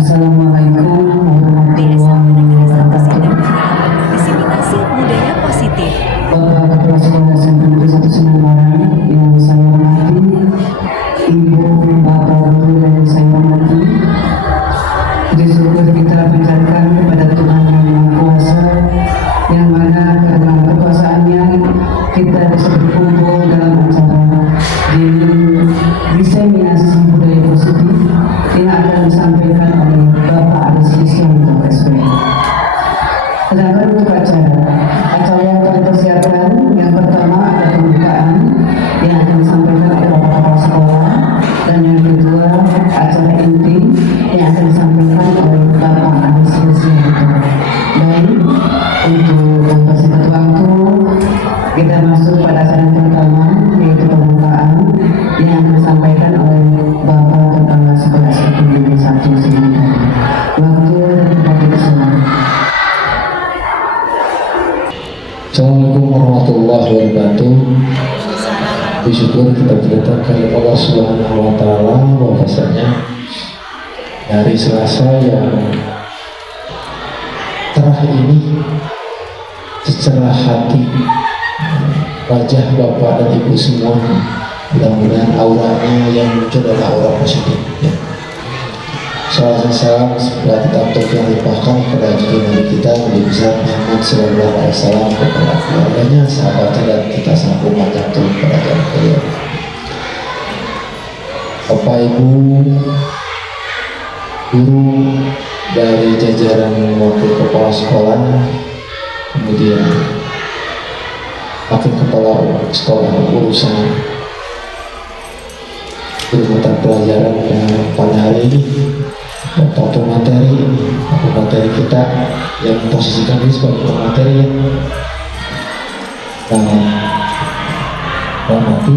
Assalamualaikum BSM warahmatullahi Negeri 1 Sindang wabarakatuh. diseminasi budaya positif. Bapak Kepala Sekolah SMP Negeri 1 Sindang yang saya hormati, Ibu, Bapak, Guru yang saya hormati, puji syukur kita panjatkan kepada Tuhan Yang Maha Kuasa, yang mana karena kekuasaannya kita bisa berkumpul dalam acara diseminasi budaya positif yang akan disampaikan oleh Bapak Aris Isyanto SP. Sedangkan untuk acara yang telah dipersiapkan, yang pertama ada pembukaan yang akan disampaikan oleh Bapak Kepala Sekolah, dan yang kedua acara inti yang akan disampaikan oleh Bapak Aris Isyanto. Baik, untuk tanpa singkat waktu kita masuk pada acara yang pertama, yaitu pembukaan yang akan disampaikan oleh Bapak Kepala Sekolah SMP Negeri 1 Sindang. Waktu dan tempat. Assalamualaikum warahmatullahi wabarakatuh. Bersyukur kita berdatang ke Allah Subhanahu wa Ta'ala bahwasanya hari Selasa yang terakhir ini secara hati wajah Bapak dan Ibu semua mudah-mudahan auranya yang muncul adalah aura positif ya. Salam salam semoga tetap yang limpahkan kepada junjungan Nabi kita Nabi besar Muhammad Sallallahu Alaihi Wasallam, kepada keluarganya, sahabatnya, dan kita sanggup panjang turun pada jalan beliau. Bapak Ibu guru dari jajaran wakil kepala sekolah, kemudian wakil kepala sekolah urusan guru mata pelajaran, dan pada hari ini Bapak materi kita yang memposisikan ini sebagai pemateri dan nanti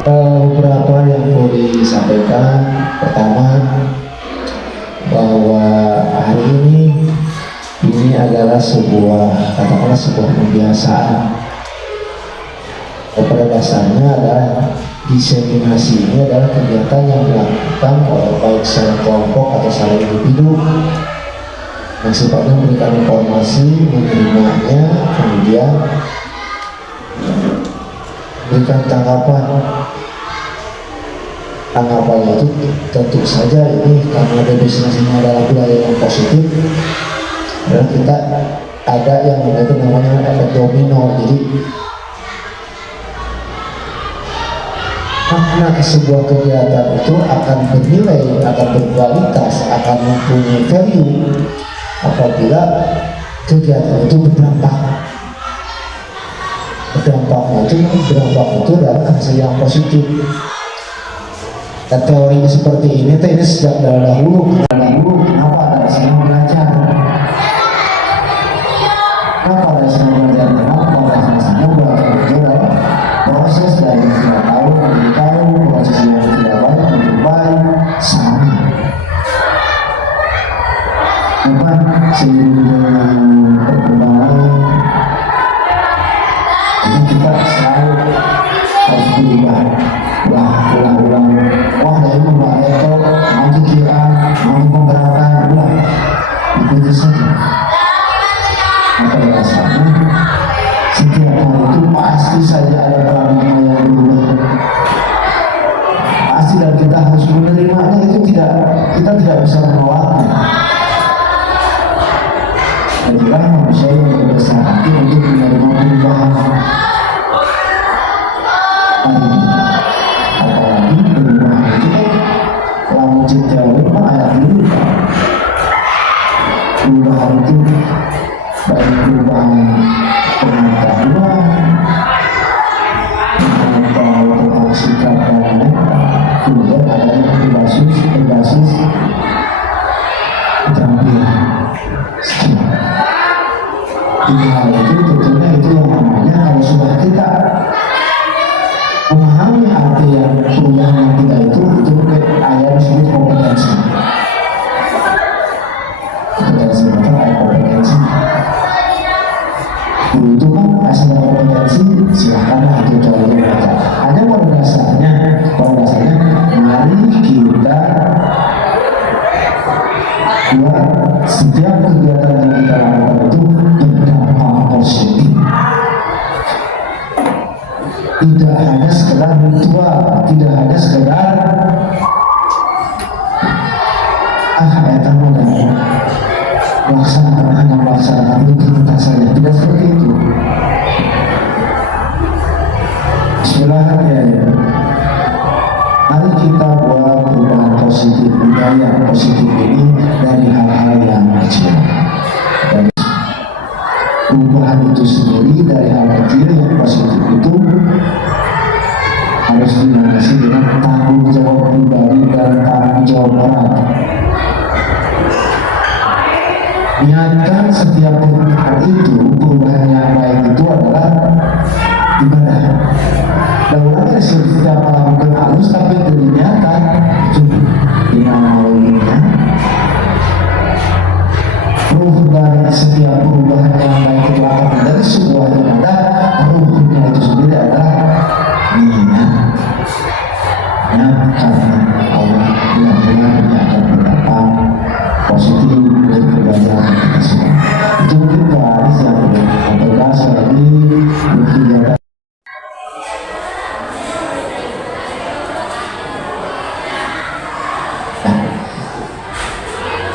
beberapa yang perlu disampaikan. Pertama, bahwa hari ini adalah katakanlah sebuah kebiasaan. Pada dasarnya adalah diseminasi ini adalah kegiatan yang dilakukan oleh baik secara kelompok atau secara individu yang sifatnya memberikan informasi, menerimanya, kemudian memberikan tanggapannya itu tentu saja ini karena definisinya adalah budaya yang positif, dan kita ada yang namanya efek domino. Jadi makna sebuah kegiatan itu akan bernilai, akan berkualitas, akan mempunyai value apabila kegiatan itu berdampak. Berdampak itu adalah hasil yang positif. Dan teorinya seperti ini sejak dari dahulu. Kenapa ada semua belajar? Kenapa ada semua belajar? Kenapa semua belajar? Proses dari tidak tahu menjadi tahu, proses yang tidak baik menjadi baik, sama. Cuman seiring dengan perkembangan ini kita selalu harus berubah, ulang. Wah, dari membuat itu mau pikiran, mau pemberatan, itu saja. Maka dasarnya adalah ritual, tidak hanya sekedar eta modal melaksanakan rutinitas saja, tidak seperti itu. Bismillahirrahmanirrahim. Mari kita buat perubahan positif, budaya positif ini dari hal-hal yang kecil. Dan perubahan itu sendiri dari hal kecil yang positif itu harus dilandasi dengan tanggung jawab pribadi dan tanggung jawab moral. Niatkan setiap perubahan itu, perubahan yang baik itu adalah ibadah. Dan orang yang setiap melakukan halus tapi ternyata dengan maunya. Ruh dari setiap perubahan yang baik itu akan menjadi sebuah ibadah. Ruhnya itu sendiri adalah niat. Karena Allah benar-benar akan mendapat positif dari kebaikan kita semua. Itu mungkin baris yang memperkas lagi berkegiatan.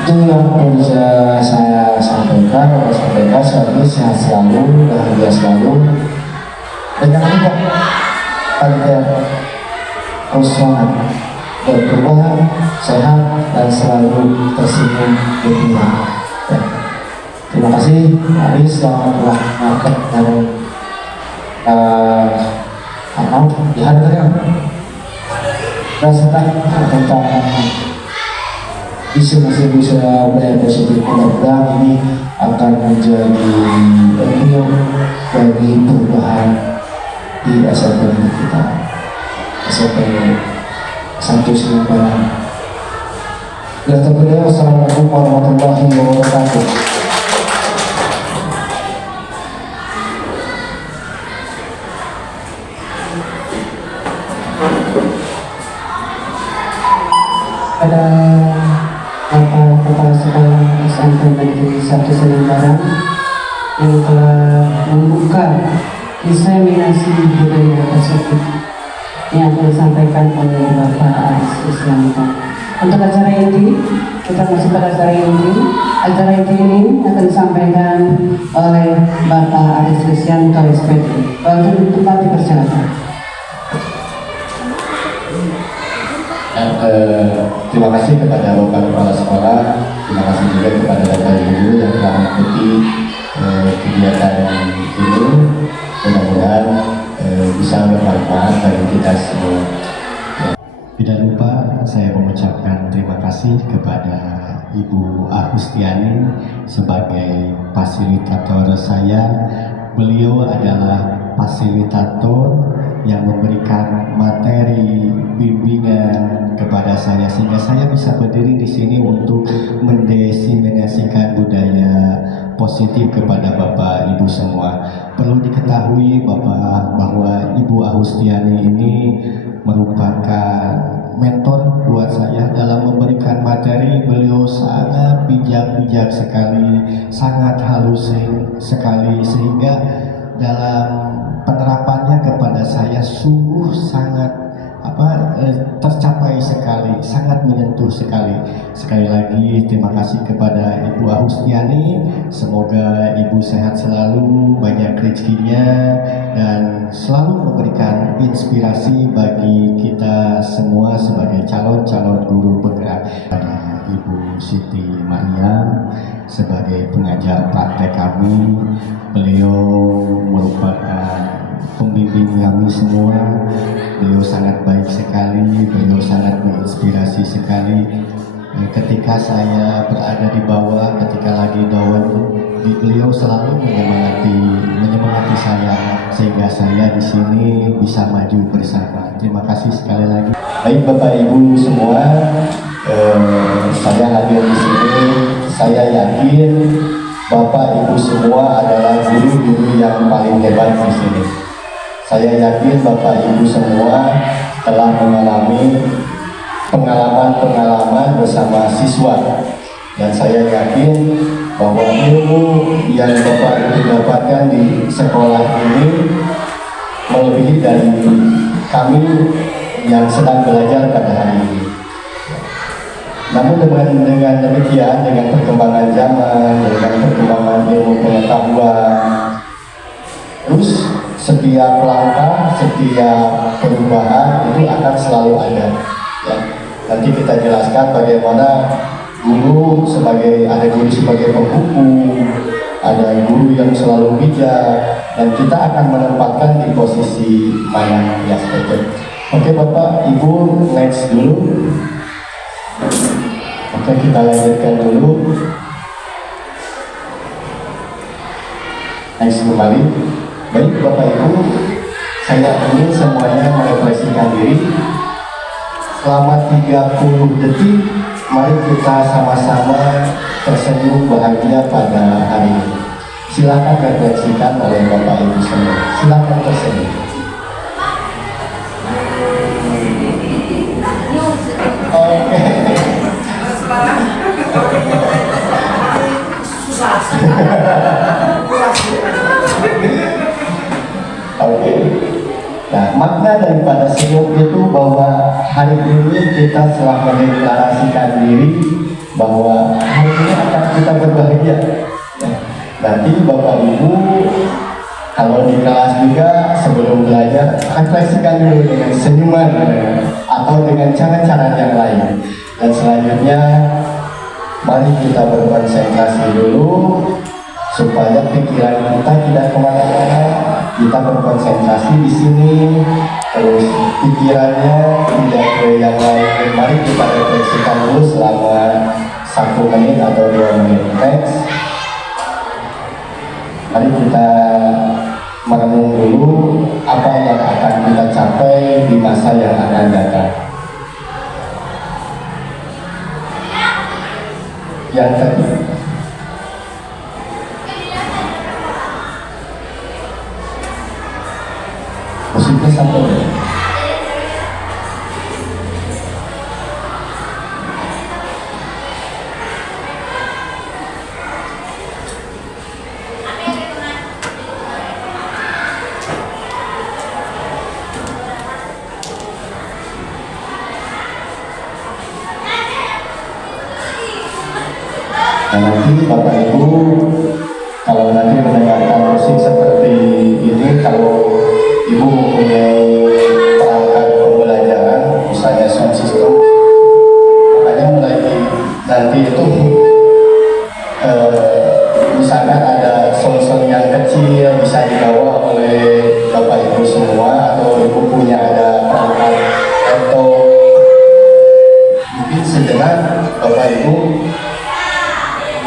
Itu yang bisa saya sampaikan, sekali sehat selalu, bahagia selalu, dan jangan lupa agar terus semangat, berperubahan, sehat, dan selalu tersenyum gembira. Ya. Terima kasih, Aris, selamat ulang tahun dan dihadirkan dan tentang isu-isu budaya positif. Mudah-mudahan ini akan menjadi ilmu bagi perubahan di SMP kita, SMP Santo Singaparna. Assalamualaikum warahmatullahi wabarakatuh. Pada Kepala Sekolah SMP Negeri 1 Singaparna yang telah membuka diseminasi budaya positif yang akan disampaikan oleh Bapak Aris Islamita. Untuk acara ini, kita masuk pada acara inti. Acara inti ini akan disampaikan oleh Bapak Aris Islamita SPD. Waktu tempat dipersilakan. Terima kasih kepada Bapak Kepala Sekolah, terima kasih juga kepada Bapak Ibu yang telah mengikuti kegiatan ini. Mudah-mudahan bisa bermanfaat bagi kita semua. Tidak lupa saya mengucapkan terima kasih kepada Ibu Agustiani sebagai fasilitator saya. Beliau adalah fasilitator yang memberikan materi bimbingan kepada saya sehingga saya bisa berdiri di sini untuk mendesimasikan budaya positif kepada Bapak Ibu semua. Perlu diketahui Bapak bahwa Ibu Agustiani ini merupakan mentor buat saya dalam memberikan materi. Beliau sangat bijak sekali, sangat halus sekali, sehingga dalam penerapannya kepada saya sungguh sangat tercapai sekali, sangat menyentuh sekali. Sekali lagi terima kasih kepada Ibu Agustiani. Semoga Ibu sehat selalu, banyak rezekinya, dan selalu memberikan inspirasi bagi kita semua sebagai calon-calon guru penggerak. Ada Ibu Siti Mariam sebagai pengajar praktek kami. Beliau merupakan pembimbing kami semua. Beliau sangat baik sekali, beliau sangat menginspirasi sekali. Ketika saya berada di bawah, ketika lagi down, beliau selalu menyemangati saya sehingga saya di sini bisa maju bersama. Terima kasih sekali lagi. Baik Bapak Ibu semua, saya hadir di sini. Saya yakin Bapak Ibu semua adalah guru-guru yang paling hebat di sini. Saya yakin Bapak Ibu semua telah mengalami pengalaman-pengalaman bersama siswa, dan saya yakin bahwa ilmu yang Bapak Ibu dapatkan di sekolah ini melebihi dari kami yang sedang belajar pada hari ini. Namun dengan demikian, dengan perkembangan zaman, dengan perkembangan ilmu pengetahuan, terus setiap langkah, setiap perubahan itu akan selalu ada. Ya. Nanti kita jelaskan bagaimana ada guru sebagai penghukum, ada guru yang selalu bijak, dan kita akan menempatkan di posisi mana yang seperti. Oke Bapak, Ibu, next dulu. Oke, kita lanjutkan dulu. Next kembali. Baik Bapak Ibu, saya ingin semuanya merefleksikan diri. Selama 30 detik, mari kita sama-sama tersenyum bahagia pada hari ini. Silakan refleksikan oleh Bapak Ibu semua. Silakan tersenyum. Oke. Oke. Nah, makna daripada senyum itu bahwa hari ini kita telah mendeklarasikan diri bahwa hari ini akan kita berbahagia. Ya. Nanti Bapak Ibu kalau di kelas juga sebelum belajar refleksikan dulu dengan senyuman atau dengan cara-cara yang lain. Dan selanjutnya mari kita berkonsentrasi dulu supaya pikiran kita tidak kemana-mana. Kita berkonsentrasi di sini, terus pikirannya tidak ke yang lain. Mari kita refleksikan dulu selama 1 menit atau 2 menit. Next, mari kita merenung dulu apa yang akan kita capai di masa yang akan datang. Yang kedua, musiknya sampai. Nah, nanti Bapak Ibu kalau nanti mendengarkan musik seperti ini, kalau Ibu mempunyai perangkat pembelajaran, misalnya sound system, makanya mulai nanti itu misalkan ada sound yang kecil bisa dibawa oleh Bapak Ibu semua, atau Ibu punya ada perangkat laptop, mungkin sejenak Bapak Ibu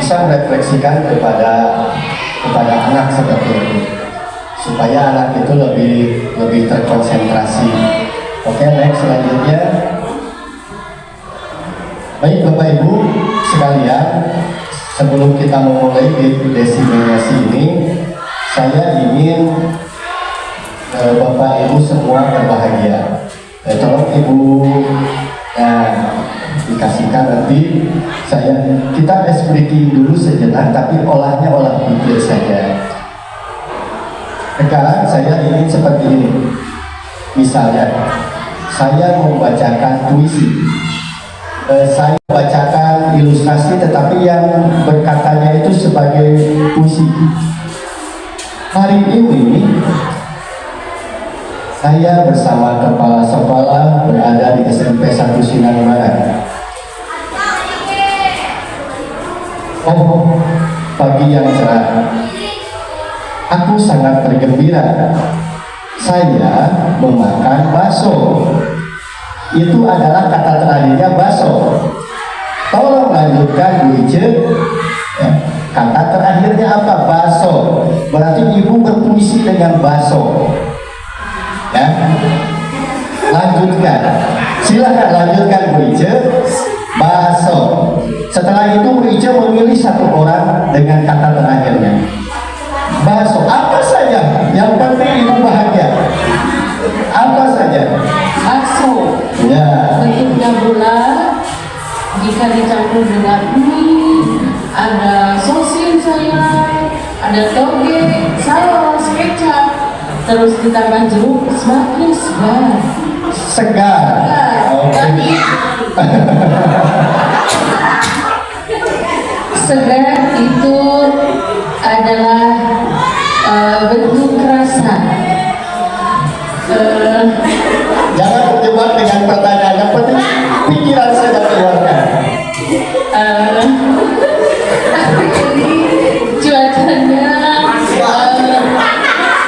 bisa merefleksikan kepada anak seperti itu, supaya anak itu lebih terkonsentrasi. Oke, next selanjutnya. Baik Bapak Ibu sekalian, sebelum kita memulai desimasi ini, saya ingin Bapak Ibu semua berbahagia. Tolong Ibu dikasihkan nanti kita ice breaking dulu sejenak, tapi olahnya olah pikir saja. Sekarang saya ingin seperti ini. Misalnya, saya membacakan puisi. Saya bacakan ilustrasi, tetapi yang berkatanya itu sebagai puisi. Hari ini saya bersama kepala sekolah berada di SMP 1 Sinar Barat. Oh, pagi yang cerah. Aku sangat bergembira. Saya memakan bakso. Itu adalah kata terakhirnya bakso. Tolong lanjutkan Bu Ice. Ya, kata terakhirnya apa? Bakso. Berarti Ibu berpuisi dengan bakso. Ya, lanjutkan. Silakan lanjutkan Bu Ice. Bakso. Setelah itu Bu Ice memilih satu orang dengan kata terakhirnya. Bakso. Apa saja. Yang penting Ibu bahagia. Apa saja? Bakso. Ya. Bentuknya bulat. Jika dicampur dengan mie, ada sosis sayang, ada toge, saus, kecap. terus ditambah jeruk semakin segar. Segar. Oke. Segar itu adalah bentuk rasa. Jangan terjebak dengan pertanyaan, yang penting pikiran saja keluarkan. Cuacanya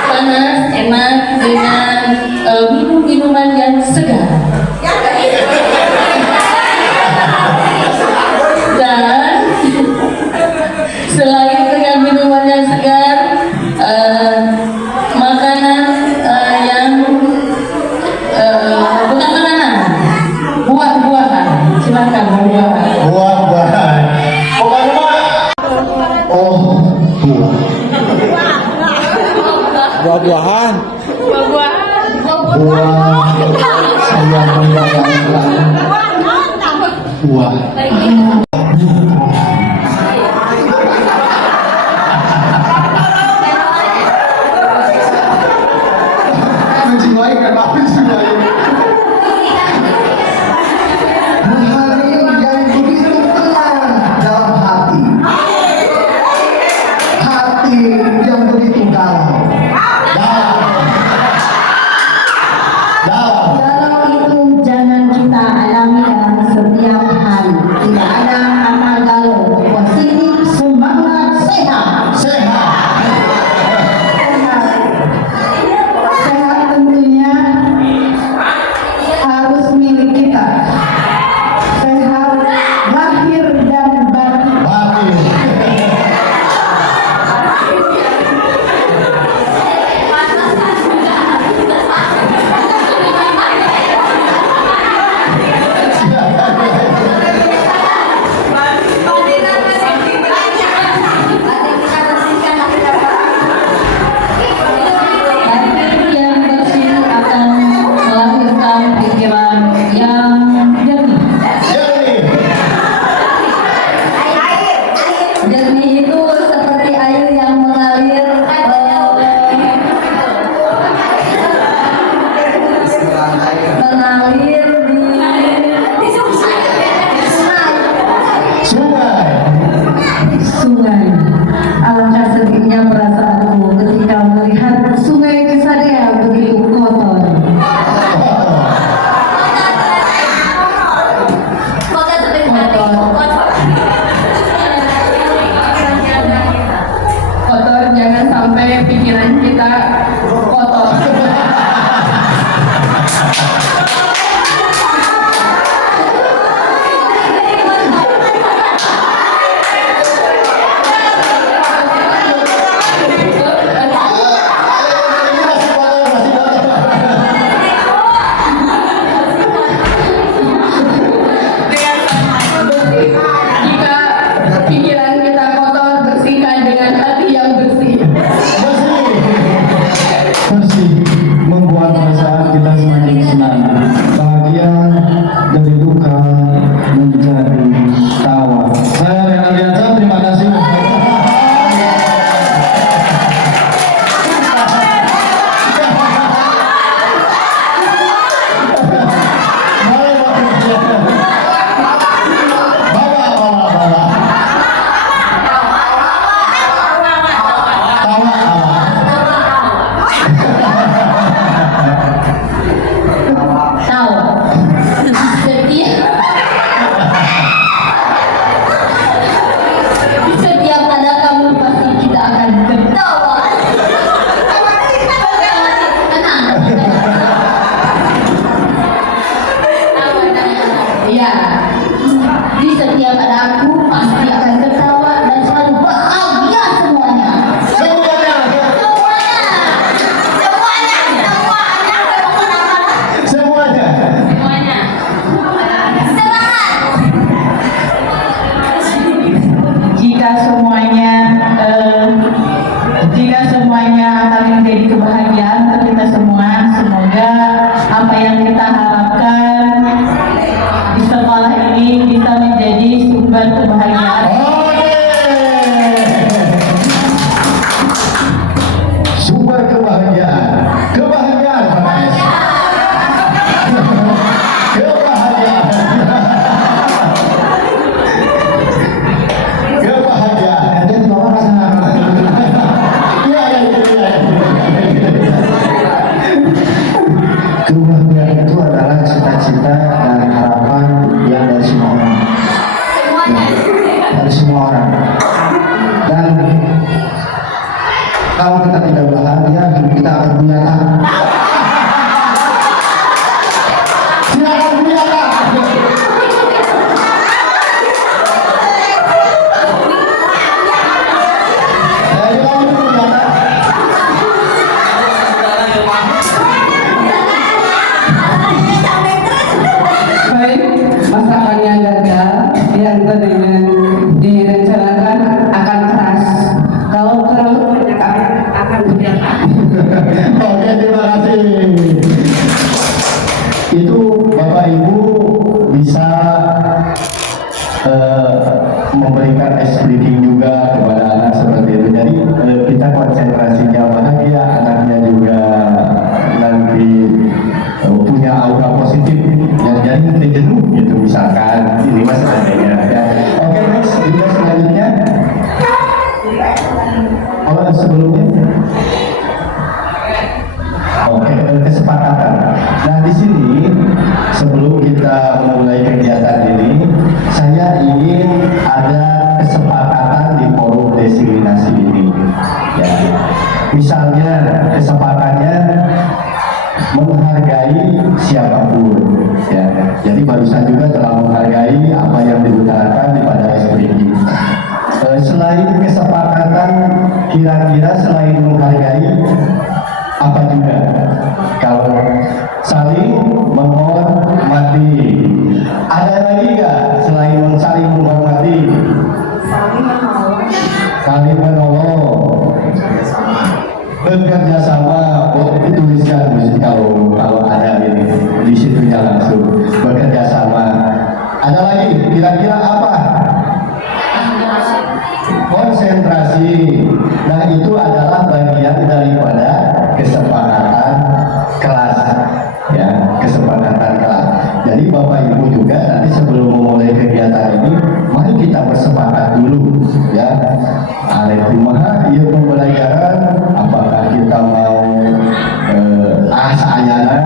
panas, enak dengan minum-minuman yang segar. Dan selain dengan minuman yang segar, makanan yang bukan makanan, buah-buahan. Silakan buah-buahan. Buah-buahan. Oh, buah. Buah-buahan. Buah. Saya membayangkan buah. Menjiwai kan apa menjiwai? Hari yang begitu tenang dalam hati. Hati yang begitu galau. Galau itu jangan kita alami dalam setiap hari. Tidak ada kata galau. Positif, semangat, sehat. Sehat tentunya harus milik kita. Sehat lahir dan batin. Hati yang bersih akan melahirkan pikiran yang jernih. Jernih itu seperti air yang mengalir di sungai. Alangkah sedihnya perasaanku ketika melihat sungai Kesadea begitu kotor. Kotor, jangan sampai pikiran kita kotor. Jika pikiran kita kotor, bersihkan dengan hati yang bersih. Bersih membuat perasaan kita semakin senang, bahagia dari duka menjadi tawa. Saya Renan Biasa, terima kasih. Tahu. Setiap ada kamu pasti kita akan tertawa. Tenang. Ya, di setiap ada aku pasti akan tertawa dan selalu bahagia semuanya. Semuanya. Jika semuanya akan menjadi kebahagiaan untuk kita semua, semoga apa yang kita harapkan di sekolah ini bisa menjadi sumber kebahagiaan. Sumber kebahagiaan. juga dengan direncanakan akan keras. Kalau terlalu banyak akan berdampak. Oke, terima kasih. Itu Bapak Ibu bisa memberikan ice breaking juga kepada anak seperti itu. Jadi kita konsentrasinya bahagia, anaknya juga nanti punya aura positif yang jadi nanti jenuh gitu misalkan ini mas adanya ya. Oke, next juga selanjutnya. Oh, sebelumnya. Oke, kesepakatan. Nah, di sini sebelum kita memulai kegiatan ini, saya ingin ada kesepakatan di forum desiminasi ini. Ya. Misalnya kesepakatannya menghargai siapapun. Ya. Jadi barusan juga telah menghargai apa yang diutarakan pada SPG. Selain kesepakatan, kira-kira selain menghargai apa juga? Kalau saling menghormati, ada lagi nggak selain saling menghormati? Saling menolong, bekerja sama. Dituliskan kalau ada ini di situnya langsung bekerja sama. Ada lagi? Kira-kira apa? Konsentrasi. Nah, itu adalah bagian daripada kesepakatan kelas, ya, kesepakatan kelas. Jadi Bapak Ibu juga nanti sebelum memulai kegiatan ini, mari kita bersepakat dulu, ya. Kumaha ieu pembelajaran, apakah kita mau sayana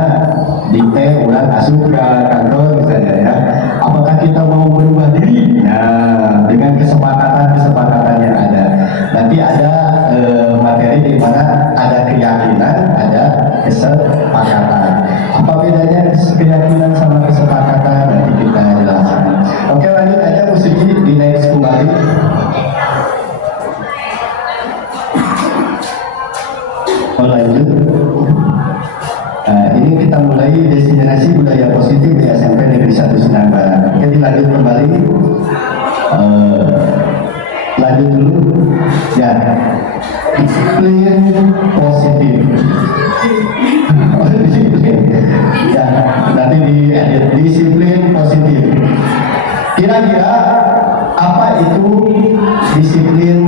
dikte ulang asup ke kantor misalnya, ya. Apakah kita mau berubah diri? Nah, dengan kesepakatan yang ada. Nanti ada materi di mana ada keyakinan, ada kesepakatan. Apa bedanya keyakinan sama kesepakatan? Nanti kita jelaskan. Oke, lanjut aja Bu Suci, di next kembali. Oh, lanjut. Nah, ini kita mulai desiminasi budaya positif di SMP Negeri 1 Sindang Barat. Oke, dilanjut kembali. Lanjut dulu. Ya, disiplin positif. Oh, disiplin. Ya, nanti diedit. Disiplin positif. Kira-kira apa itu disiplin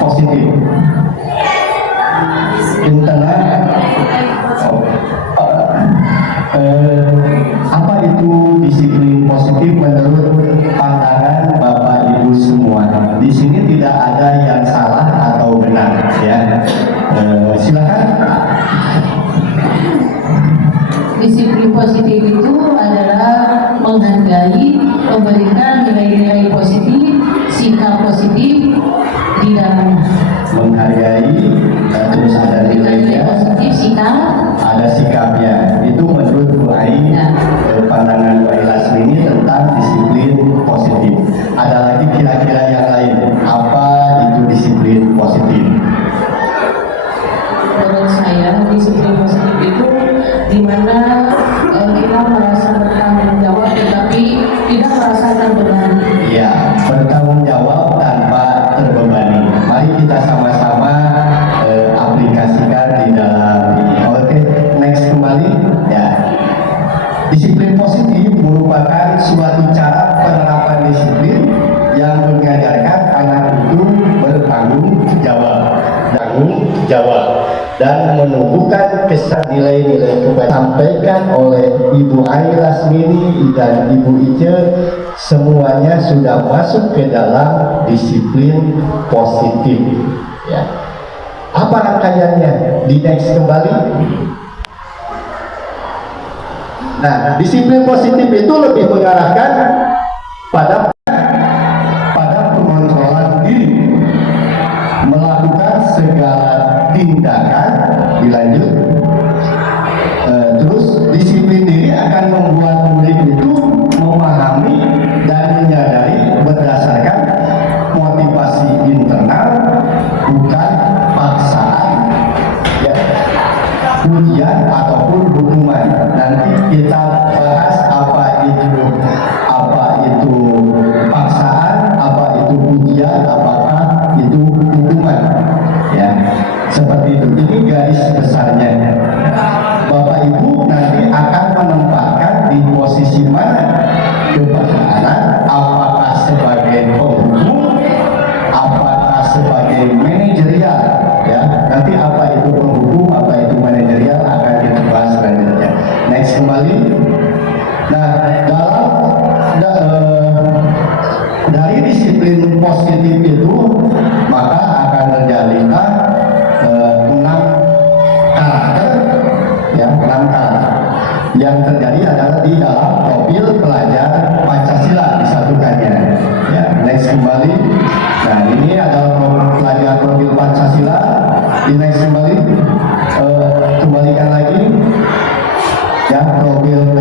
positif? Apa itu disiplin positif menurut pandangan Bapak Ibu semua? Di sini tidak ada yang salah atau benar, ya. Silakan. Disiplin positif itu adalah menghargai, memberikan nilai-nilai positif, sikap positif di dalamnya. Menghargai, terus ada Nilai nilainya, positif, sikap. ada sikapnya. Itu menurut Bu Ai, pandangan Bu Ai Lasmini tentang disiplin positif. Ada lagi kira-kira yang lain, apa itu disiplin positif? Menurut saya disiplin positif itu di mana kita merasa bertanggung jawab tetapi tidak merasa terbebani. Ya, bertanggung jawab tanpa terbebani. Mari kita sama-sama aplikasikan di dalam ini. Oke, next kembali. Ya, disiplin positif merupakan suatu cara penerapan disiplin yang mengajarkan anak itu bertanggung jawab dan menumbuhkan kesan nilai-nilai kebaikan. Sampaikan oleh Ibu Ai Lasmini dan Ibu Ice, semuanya sudah masuk ke dalam disiplin positif. Ya. Apa rangkaiannya? Di next kembali. Nah, disiplin positif itu lebih mengarahkan pada pengontrolan diri, melakukan segala tindakan. Dilanjut. Terus disiplin diri akan membuat murid itu memahami dan menyadari berdasarkan motivasi internal, bukan paksaan, ya, ujian ataupun hukuman. Nanti kita bahas apa itu paksaan, garis besarnya. Bapak Ibu nanti akan menempatkan di posisi mana kepada anak, apakah sebagai penghubung, apakah sebagai manajerial, ya. Nanti apa itu penghubung, apa itu manajerial akan kita bahas selanjutnya. Next kembali. Nah, dari disiplin positif itu maka akan terjadilah 6 karakter, ya, 6 karakter yang terjadi adalah di dalam profil pelajar Pancasila disatukannya. Ya, next kembali. Nah, ini adalah pelajar profil Pancasila. Di next kembali, kembalikan lagi. Ya, profil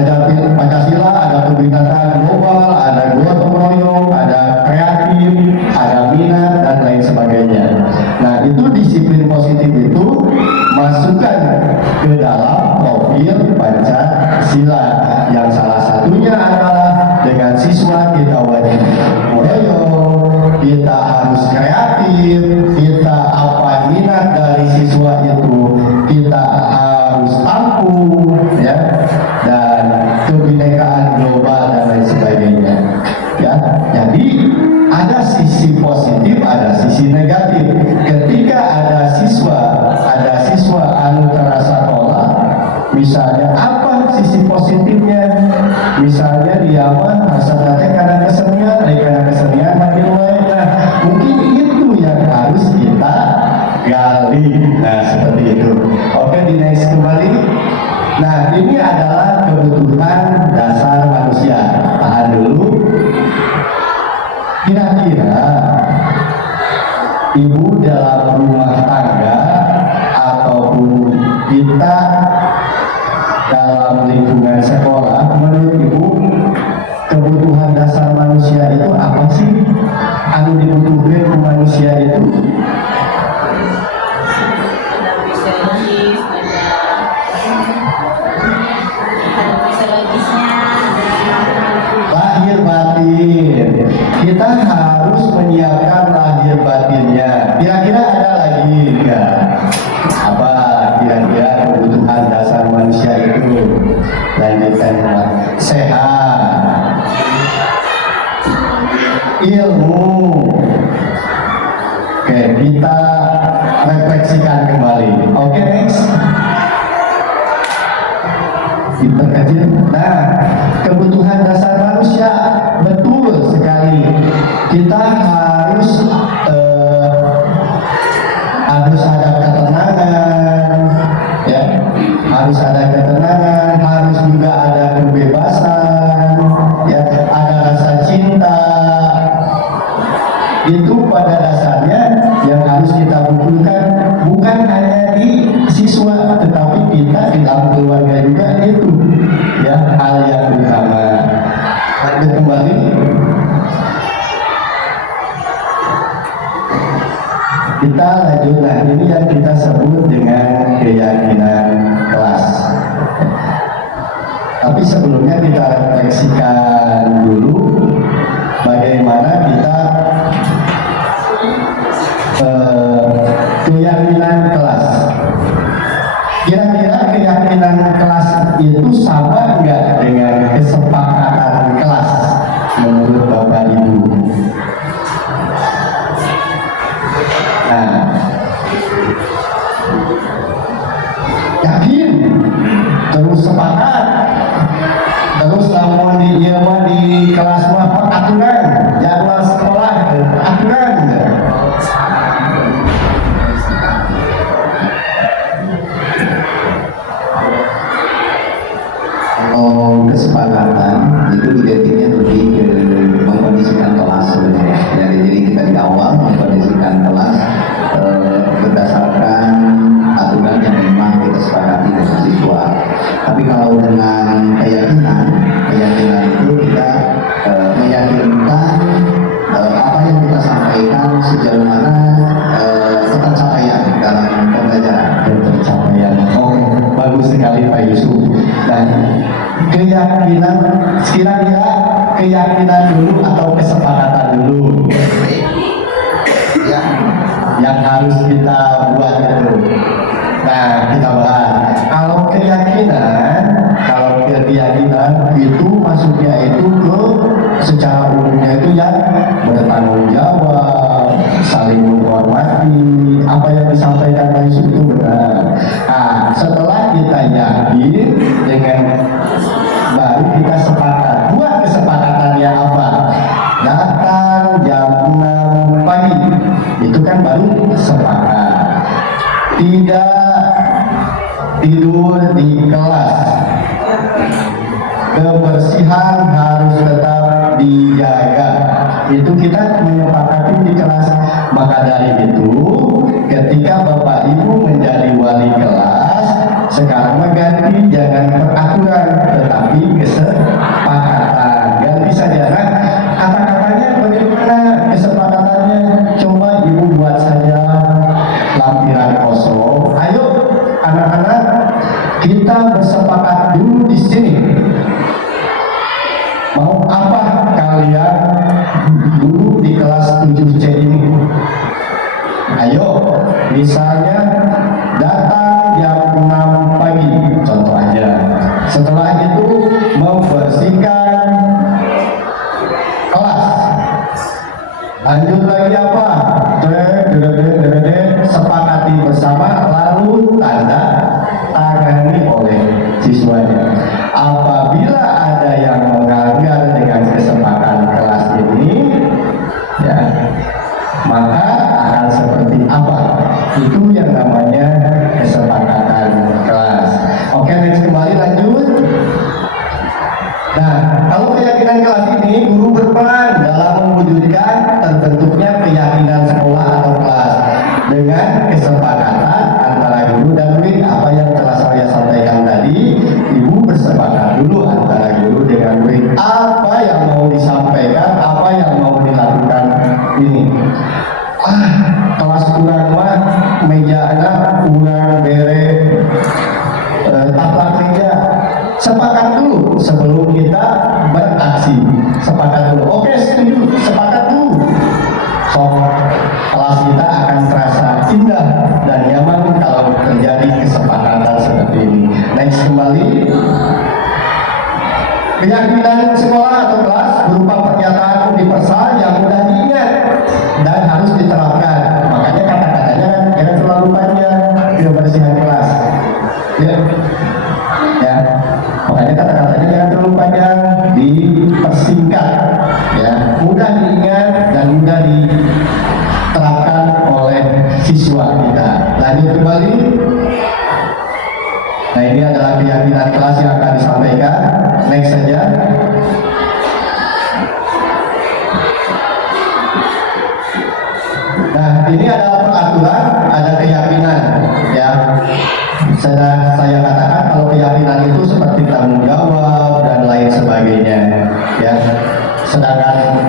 Pancasila ada kebinekaan global, ada gotong royong, ada kreatif, ada minat dan lain sebagainya. Nah, itu disiplin positif itu masukkan ke dalam profil Pancasila yang salah satunya adalah dengan siswa kita wajib royong, kita harus kreatif, kita apa minat dari siswa itu kita harus tampung, ya, dan kebinekaan global dan lain sebagainya, ya. Jadi ada sisi positif, ada sisi negatif. Ketika ada siswa anu terasa tolak, misalnya apa sisi positifnya? Misalnya dia mah rasa karena kesenian makin baik. Nah, mungkin itu yang harus kita gali. Nah, seperti itu. Oke, di next kembali. Nah, ini adalah kebutuhan dasar manusia. Tahan dulu. Kira-kira ibu dalam rumah tangga ataupun kita dalam lingkungan sekolah, menurut ibu kebutuhan dasar manusia itu apa sih? Anu dibutuhkan manusia itu? Lahir batin. Kita harus menyiapkan lahir batinnya. Kira-kira ada lagi enggak? Apa kira-kira kebutuhan dasar manusia itu? Lanjutkan. Sehat, ilmu. Oke, kita refleksikan kembali. Oke, next. Diperkecil. Nah, kebutuhan dasar manusia betul sekali. Kita harus ada ketenangan, ya, harus ada ketenangan, harus juga ada kebebasan, ya, ada rasa cinta. Itu pada dasarnya yang harus kita butuhkan, bukan hanya di siswa, tetapi kita di dalam keluarga juga itu, ya, hal yang utama. Lanjut kembali. Kita lanjut. Nah, ini yang kita sebut dengan keyakinan kelas. Tapi sebelumnya kita refleksikan dulu bagaimana kita keyakinan kelas. Kira-kira keyakinan kelas itu sama enggak dengan kesepakatan kelas menurut Bapak Ibu? Nah, yakin, terus sepakat, terus namun di kelas mah aturan, jadwal sekolah aturan. Kalau kesepakatan itu identiknya lebih ke mengkondisikan kelas sebenarnya. Jadi kita di awal mengkondisikan kelas berdasarkan aturan yang memang kita sepakati dengan siswa. Tapi kalau dengan keyakinan itu kita meyakinkan apa yang kita sampaikan sejauh mana ketercapaian dalam pembelajaran. Ketercapaian. Oke, bagus sekali Pak Yusuf. Dan keyakinan, kira-kira keyakinan dulu atau kesepakatan dulu Ya, yang harus kita buat itu. Nah, kita bahas. Kalau keyakinan itu masuknya itu ke secara umumnya itu yang bertanggung jawab, saling menghormati, apa yang disampaikan Pak Yusuf itu benar. Nah, setelah kita yakin dengan baru kita sepakat. Buat kesepakatannya apa? Datang jam 6 pagi. Itu kan baru sepakat. Tidak tidur di kelas. Kebersihan harus tetap dijaga. Itu kita menyepakati di kelas. Maka dari itu, ketika Bapak Ibu menjadi wali kelas, sekarang mengganti jangan peraturan, tetapi kesepakatan. Ganti saja. Nah, kata-katanya bagaimana kesepakatannya? Coba Ibu buat saja lampiran kosong. Ayo, anak-anak, kita bersepakat dulu di sini. Mau apa kalian dulu di kelas 7C ini? Ayo, misalnya datang jam 6 pagi, contoh aja. Setelah itu membersihkan kelas. Lanjut lagi apa? Sepakati bersama, lalu tanda tangani oleh siswanya. Apabila ada yang melanggar dengan kesepakatan kelas ini, ya, maka akan seperti apa? Itu yang namanya kesepakatan kelas. Oke, next, kembali lanjut. Nah, kalau keyakinan kelas ini, guru berperan dalam mewujudkan terbentuknya keyakinan sekolah atau kelas dengan kesepakatan antara guru dan murid. Apa yang telah saya sampaikan tadi, Ibu bersepakat dulu antara guru dengan murid. Apa yang mau disampaikan, apa yang mau dilakukan ini. Kelas kurang mah, meja anak kurang bere, taplak meja. Sepakat dulu sebelum kita beraksi. Sepakat dulu. Oke, setuju. Sepakat dulu. So, kelas kita akan terasa indah dan nyaman kalau terjadi kesepakatan seperti ini. Next, kembali. Keyakinan sekolah atau kelas berupa pernyataan universal yang mudah diingat dan harus diterapkan. Makanya kata-katanya kan jangan terlalu panjang. Kebersihan kelas. Ya. Makanya kata-katanya jangan terlalu panjang, dipersingkat, ya, mudah diingat dan mudah diterapkan oleh siswa kita. Lanjut kembali. Nah, ini adalah keyakinan kelas yang akan disampaikan. Next saja. Nah, ini adalah peraturan, ada keyakinan, ya. Sudah saya katakan kalau keyakinan itu seperti tanggung jawab dan lain sebagainya, ya. Sedangkan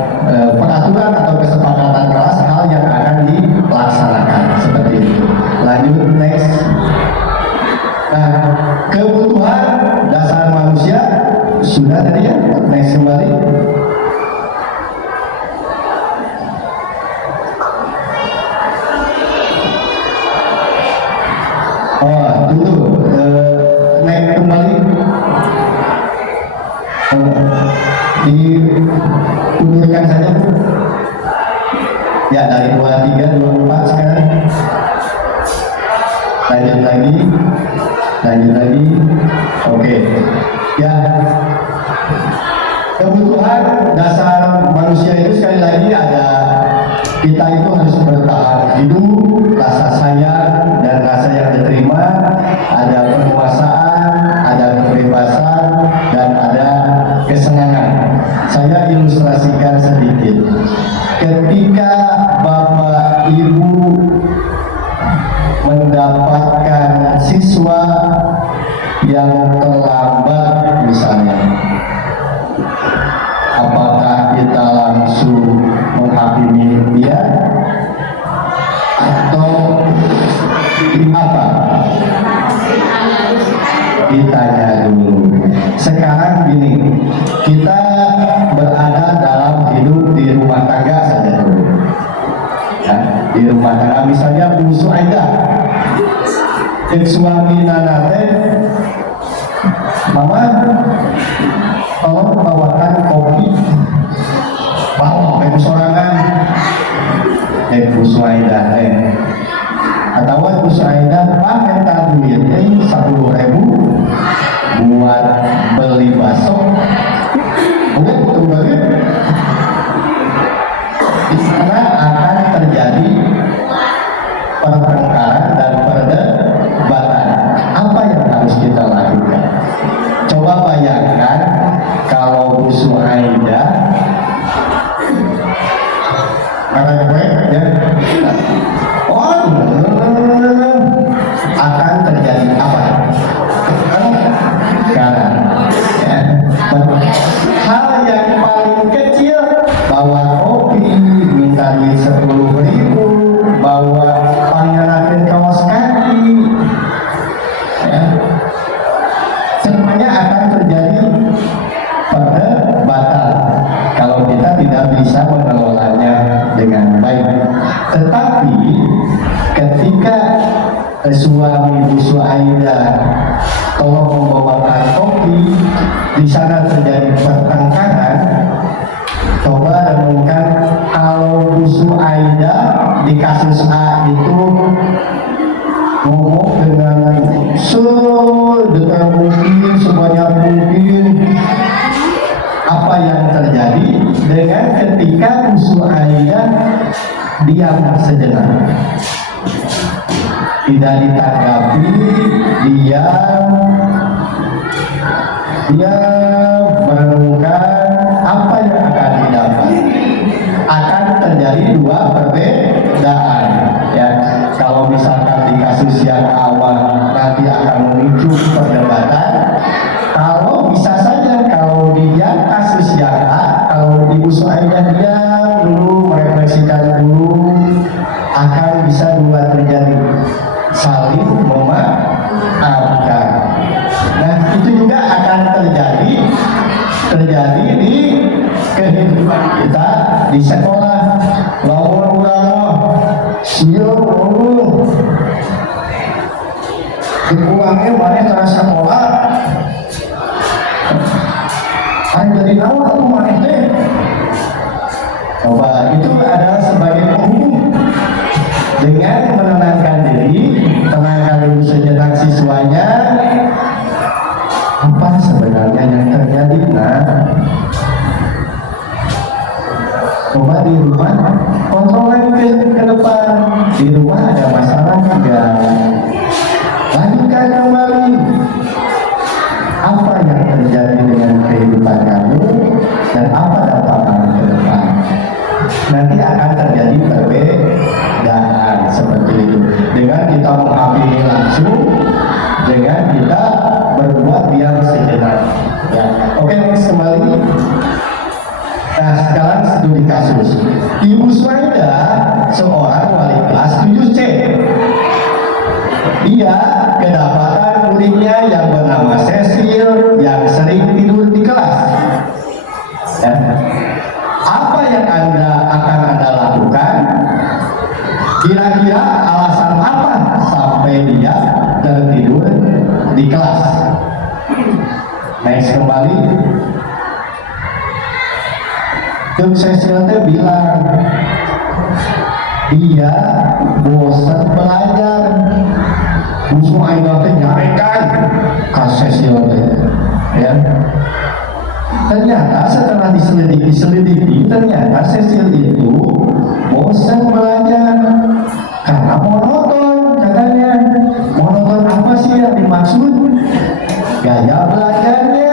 peraturan atau kesepakatan kelas hal yang akan dilaksanakan seperti itu. Lanjut, next. Nah, kebutuhan dasar manusia sudah tadi ya. Next, kembali. Dulu naik kembali diundurkan saja, Bu. Ya, dari 23, 24 sekarang. Lanjut lagi. Oke. Ya, kebutuhan dasar manusia itu sekali lagi ada, kita itu harus bertahan hidup, rasa sayang dan rasa yang diterima, ada penguasaan, ada kebebasan, dan ada kesenangan. Saya ilustrasikan sedikit. Ketika Bapak Ibu mendapatkan siswa yang terlambat misalnya, apakah kita langsung menghakimi dia atau apa? Ditanya dulu. Sekarang gini, kita berada dalam hidup di rumah tangga saja dulu, ya, di rumah tangga misalnya Bu Suaida, suami Bu Suaida tolong membawakan kopi, di sana terjadi pertengkaran. Coba renungkan kalau Bu Suaida di kasus A itu ngomong dengan sedetail mungkin, sebanyak mungkin, apa yang terjadi dengan ketika Bu Suaida diam sejenak, tidak ditanggapi, diam, dia merenungkan apa yang akan didapat. Akan terjadi dua perbedaan, ya. Kalau misalkan di kasus yang awal nanti akan memicu perdebatan, kalau bisa saja kalau dia kasus yang A, kalau Ibu Suaida diam dulu, merefleksikan dulu, akan bisa dua terjadi saling memaafkan. Nah, itu juga akan terjadi di kehidupan kita di sekolah. Lawan siap dipulangnya mana ke sekolah, hari dari naon atau mana teh. Coba itu adalah sebagai penghubung dengan menenangkan diri, tenangkan dulu sejenak siswanya. Apa sebenarnya yang terjadi? Nah, coba di rumah kontrol lagi ke depan. Di rumah ada masalah juga, lanjutkan kembali. Apa yang terjadi dengan kehidupan kamu dan apa dampaknya ke depan? Nanti akan terjadi perbedaan seperti itu. Dengan kita menghakimi langsung, dengan kita berbuat diam sejenak. Ya. Oke, kembali. Nah, sekarang studi kasus. Ibu Suaida seorang wali kelas 7C. Dia kedapatan muridnya yang bernama Cecil yang sering tidur di kelas. Ya. Apa yang akan Anda lakukan? Kira-kira alasan apa sampai dia tertidur di kelas? Next kembali. Duk Cecil teh bilang dia bosan belajar. Bu Suaida teh nyarekan ka Cecil teh, ya. Ternyata setelah diselidiki, ternyata Cecil itu bosan belajar karena monoton, katanya. Monoton apa sih yang dimaksud? Gaya belajarnya.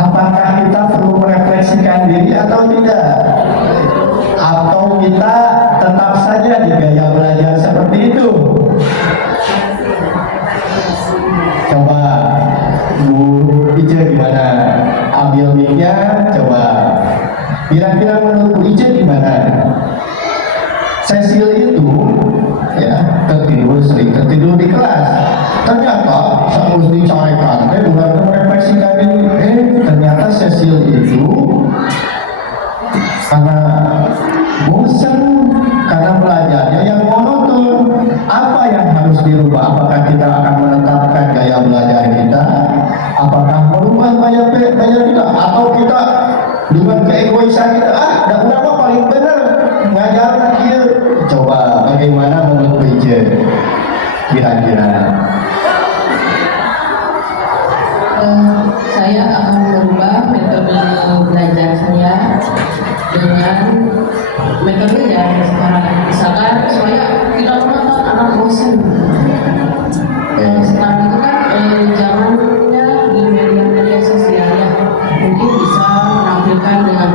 Apakah kita perlu merefleksikan diri atau tidak? Atau kita tetap saja di gaya belajar seperti itu? Coba Bu Ica gimana? Ambil mic-nya, coba. Kira-kira menurut Bu Ica gimana? Cecil itu ya sering tertidur di kelas. Ternyata saat dicarekan, bukan merefleksikan diri. Ternyata Cecil itu karena bosan, karena belajarnya yang monoton. Apa yang harus dirubah? Apakah kita akan menetapkan gaya belajar kita? Apakah merubah gaya kita? Atau kita dengan keegoisan kita, dah berapa paling benar ngajar akhir? Coba bagaimana menurut Ica? Kira-kira saya akan merubah metode belajar saya dengan metode yang sekarang, misalkan supaya tidak menonton anak bosan. Sekarang itu kan zamannya di media sosial, ya, mungkin bisa menampilkan dengan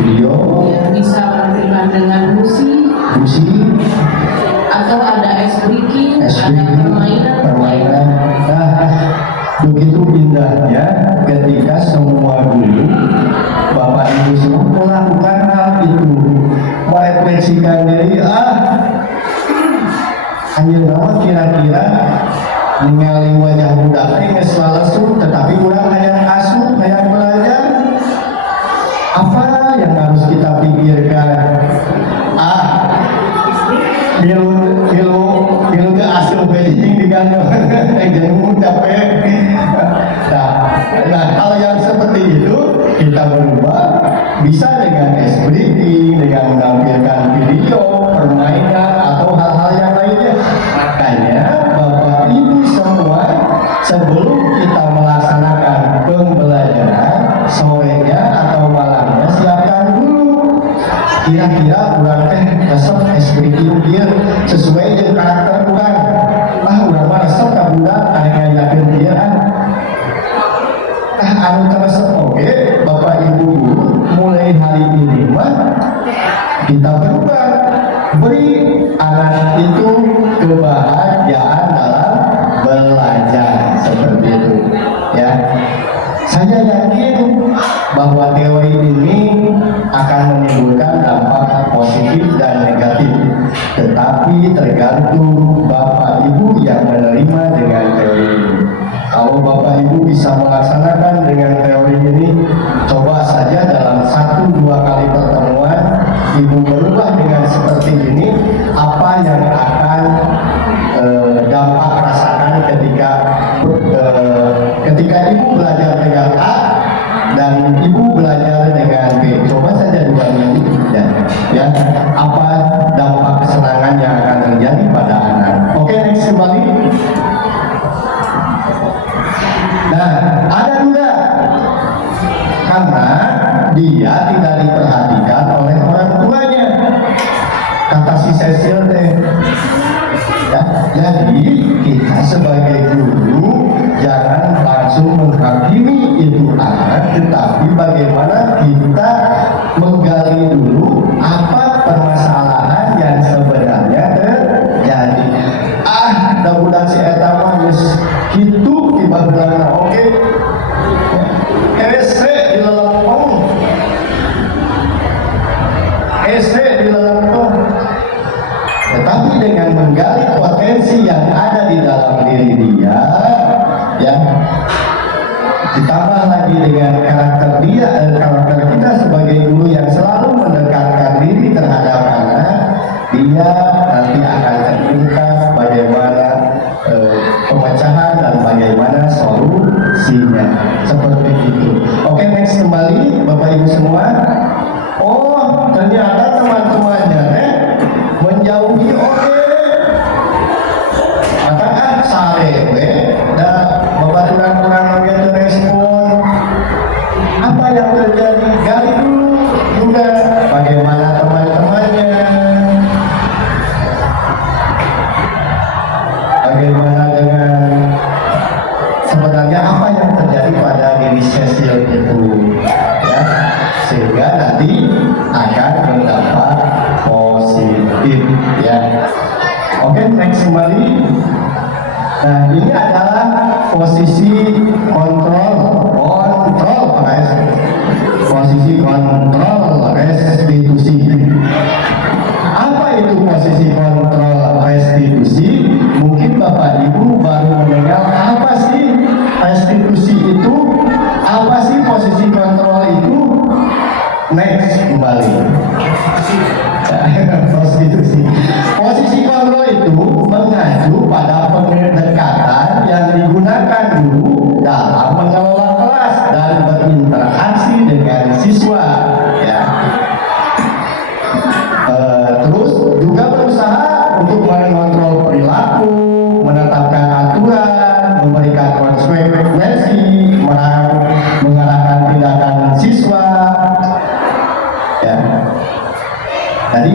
video, ya, bisa menampilkan dengan musik, atau ada ice breaking, ada permainan hal yang seperti itu kita berubah bisa dengan esbriefing, dengan menampilkan video, permainan atau hal-hal yang lainnya. Makanya Bapak Ibu semua, sebelum kita melaksanakan pembelajaran sorenya atau malamnya, siapkan dulu kira-kira urang teh resep esbriefing dia sesuai dengan karakter urang. Urang mah resep ka budak anu ngayakeun dia anu teresep oke. Bapak Ibu mulai hari ini mah kita berubah, beri anak itu kebahagiaan dalam belajar seperti itu ya. Saya yakin bahwa teori ini akan menimbulkan dampak positif dan negatif, tetapi tergantung Bapak Ibu yang menerima dengan teori ini. Kalau Bapak Ibu bisa melaksanakan dengan teori ini, coba saja dalam 1-2 kali pertemuan Ibu berubah dengan seperti ini, apa yang akan dampak rasakan ketika Ibu belajar dengan A dan Ibu belajar dengan B. Coba saja 2 minggu ya, apa dampak kesenangan yang akan terjadi pada anak. Oke, next kembali. Nah, ada juga karena dia tidak diperhatikan oleh orang tuanya, kata si Cecil teh. Ya, jadi kita sebagai guru jangan langsung menghakimi itu anak, tetapi bagaimana kita menggali dulu apa permasalahan yang sebenarnya terjadi. Da budak si eta mah geus kitu tiba-tiba oke. Ese di lelempong. Tetapi dengan menggali potensi yang ada di dalam diri dia, ya, ditambah lagi dengan karakter dia dan karakter kita sebagai guru yang selalu mendekatkan diri terhadap anak, dia nanti akan terbuka bagaimana pemecahan dan bagaimana solusinya seperti itu. Oke, next kembali Bapak Ibu semua. Oh, ternyata teman-temannya menjauhi oke. Maka sare we dan babaturan-turan begitu respon. Apa yang terjadi? Gali dulu juga bagaimana teman-temannya. Bagaimana dengan sebenarnya apa yang terjadi pada diri Cecil itu, ya, sehingga nanti akan berdampak positif, ya. Oke, next kembali. Nah, ini adalah posisi kontrol, guys. Posisi kontrol restitusi. Apa itu posisi kontrol restitusi? Mungkin Bapak Ibu baru mendengar apa sih restitusi itu, apa sih posisi kontrol itu. Next kembali. Posisi kontrol itu mengacu pada pendekatan yang digunakan guru dalam mengelola kelas dan berinteraksi dengan siswa, ya. Terus juga berusaha untuk mengontrol perilaku, menetapkan aturan, memberikan konsekuensi, mengarahkan tindakan siswa, ya. Jadi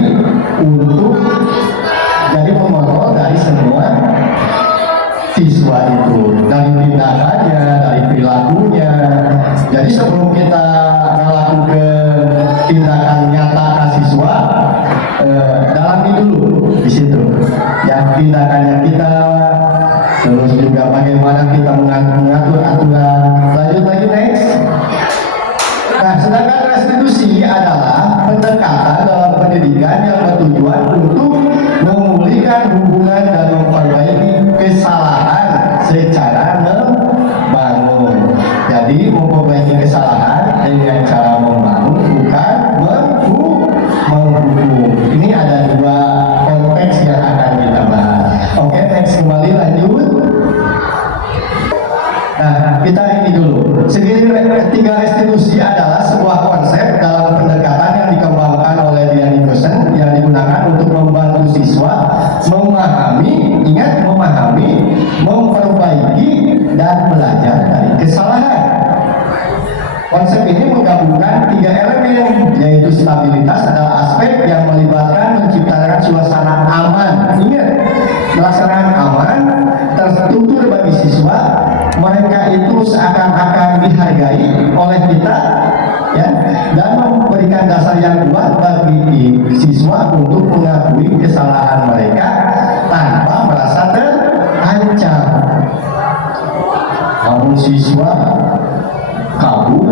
jadi mengontrol dari semua siswa itu, dari tindakannya, dari perilakunya. Jadi sebelum kita melakukan tindakan nyata ke siswa, dalami dulu di situ, ya, tindakannya kita, terus juga bagaimana kita mengatur aturan. Lanjut lagi, next. Nah, sedangkan restitusi adalah pendekatan dalam pendidikan yang bertujuan untuk memulihkan hubungan dan memperbaiki kesalahan secara membangun. Jadi memperbaiki kesalahan dengan cara membangun, bukan menghukum. Ini ada 2 konteks yang akan kita bahas. Oke, next kembali lanjut. Nah, kita ini dulu. Segini tiga restitusi adalah sebuah konsep dalam pendekatan yang dikembangkan oleh Dian Nicholson yang digunakan untuk membantu siswa memahami, ingat memahami, memperbaiki dan belajar dari kesalahan. Konsep ini menggabungkan tiga elemen, yaitu stabilitas adalah aspek yang melibatkan menciptakan suasana aman. Ingat, melaksanakan aman, terstruktur bagi siswa, mereka itu seakan-akan dihargai oleh kita, ya, dan memberikan dasar yang kuat bagi siswa untuk mengakui kesalahan mereka tanpa merasa terancam. Namun siswa kabur,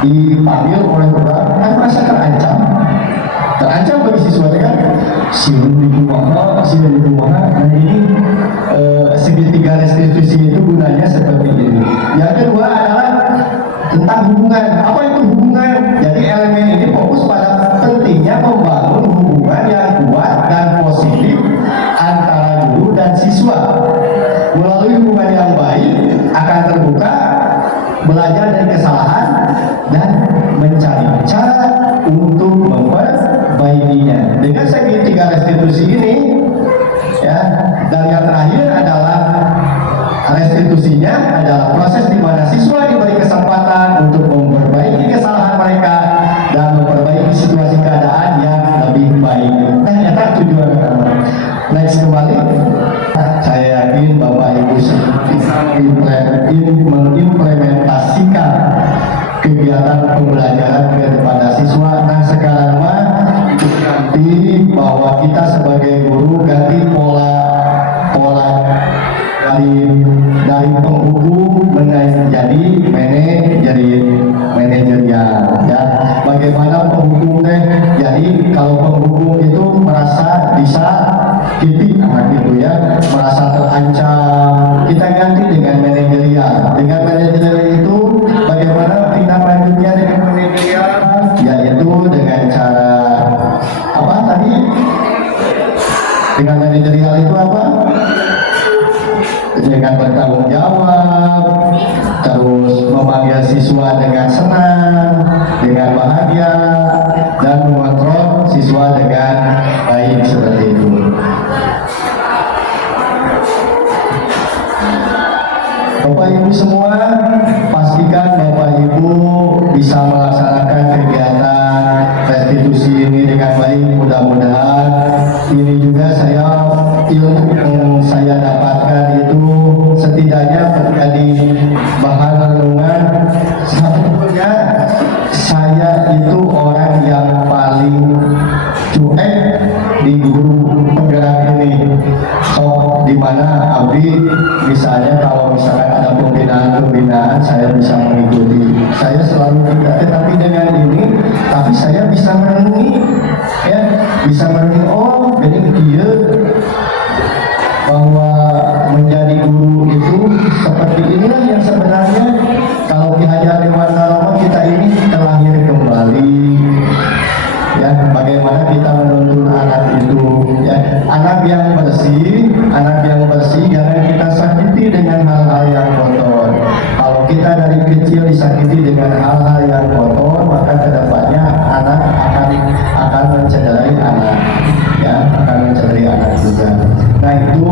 dipanggil oleh orang, kan merasa terancam bagi siswa kan, si di rumah. Nah ini segitiga restitusi itu gunanya seperti ini. Yang kedua adalah tentang hubungan. Apa itu hubungan? Jadi elemen ini fokus pada pentingnya membangun hubungan yang kuat dan positif antara guru dan siswa. Melalui hubungan yang baik akan terbuka, belajar dari kesalahan dan mencari cara untuk memperbaikinya. Dengan segitiga restitusi ini, ya, dan yang terakhir adalah restitusinya adalah proses di mana siswa diberi kesempatan untuk memperbaiki kesalahan mereka dan memperbaiki situasi keadaan yang lebih baik. Ternyata tujuan utama. Next kembali. Saya yakin Bapak Ibu bisa mengimplementasikan kegiatan pembelajaran kepada siswa. Nah sekarang mah ganti bahwa kita sebagai guru ganti pola dari penghubung menjadi manajerial, ya. Bagaimana penghubung jadi kalau penghubung itu merasa bisa titik anak itu, ya, merasa terancam, kita ganti dengan manajerial. Dengan manajerial itu bagaimana tindak lanjutnya dengan manajerial, yaitu dengan cara apa tadi? Dengan manajerial itu apa? Dengan bertanggung jawab, terus memanggil siswa dengan senang, dengan bahagia, dan mengontrol siswa dengan baik seperti itu. Bapak Ibu semua, pastikan Bapak Ibu bisa melaksanakan kegiatan restitusi ini dengan baik. Mudah-mudahan ini juga ilmu yang saya dapatkan itu setidaknya menjadi bahan renungan. Sebetulnya saya itu orang yang paling cuek di guru penggerak ini. So, di mana Abdi misalnya kalau misalkan ada pembinaan saya bisa mengikuti. Saya selalu tidak, tetapi dengan ini, tapi saya bisa merenungi, ya, bisa merenungi. Oh, jadi dia bahwa menjadi guru itu seperti inilah yang sebenarnya kalau Ki Hajar Dewantara Rama kita ini terlahir kembali, ya, bagaimana kita menuntun anak itu, ya, anak yang bersih jangan kita sakiti dengan hal-hal yang kotor. Kalau kita dari kecil disakiti dengan hal-hal yang kotor, maka kedepannya anak akan mencederai anak, ya, akan mencederai anak juga. Nah itu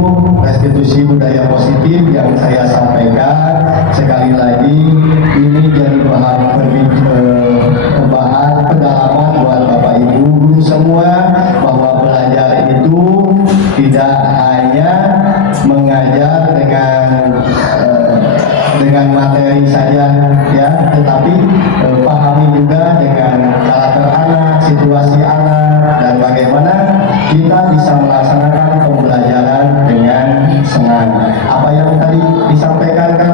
restitusi budaya positif yang saya sampaikan. Sekali lagi ini jadi bahan pendalaman buat Bapak Ibu guru semua, bahwa belajar itu tidak hanya mengajar dengan materi saja, ya, tetapi pahami juga dengan karakter anak, situasi anak, dan bagaimana kita bisa melaksanakan pembelajaran dengan senang. Apa yang tadi disampaikan kan